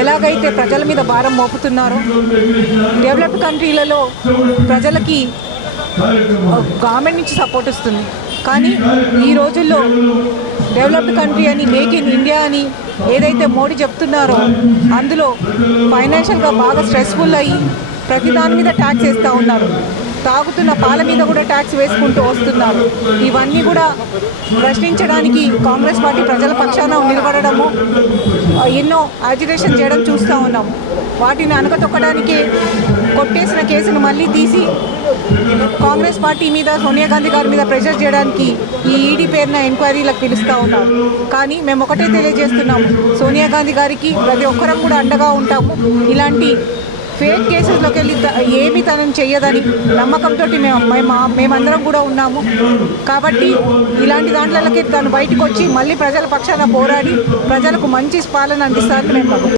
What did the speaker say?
ఎలాగైతే ప్రజల మీద భారం మోపుతున్నారో, డెవలప్డ్ కంట్రీలలో ప్రజలకి గవర్నమెంట్ నుంచి సపోర్ట్ వస్తుంది. కానీ ఈ రోజుల్లో డెవలప్డ్ కంట్రీ అని, మేక్ ఇన్ ఇండియా అని ఏదైతే మోడీ చెప్తున్నారో అందులో ఫైనాన్షియల్గా బాగా స్ట్రెస్ఫుల్ అయ్యి ప్రతి దాని మీద ట్యాక్స్ వేస్తూ ఉన్నారు. తాగుతున్న పాల మీద కూడా ట్యాక్స్ వేసుకుంటూ వస్తున్నారు. ఇవన్నీ కూడా ప్రశ్నించడానికి కాంగ్రెస్ పార్టీ ప్రజల పక్షాన నిలబడము, ఎన్నో అజిటేషన్ చేయడం చూస్తూ ఉన్నాము. వాటిని అనకతొక్కడానికి కొట్టేసిన కేసును మళ్ళీ తీసి కాంగ్రెస్ పార్టీ మీద, సోనియా గాంధీ గారి మీద ప్రెషర్ చేయడానికి ఈ ఈడీ పేరున ఎంక్వైరీలకు పిలుస్తూ ఉన్నారు. కానీ మేము ఒకటే తెలియజేస్తున్నాము, సోనియా గాంధీ గారికి ప్రతి ఒక్కరం కూడా అండగా ఉంటాము. ఇలాంటి ఫేక్ కేసెస్లోకి వెళ్ళి ఏమీ తనని చెయ్యదని నమ్మకంతో మేమందరం కూడా ఉన్నాము. కాబట్టి ఇలాంటి దాంట్లోకి తను బయటకు వచ్చి మళ్ళీ ప్రజల పక్షాన పోరాడి ప్రజలకు మంచి పాలన అందిస్తారని మేము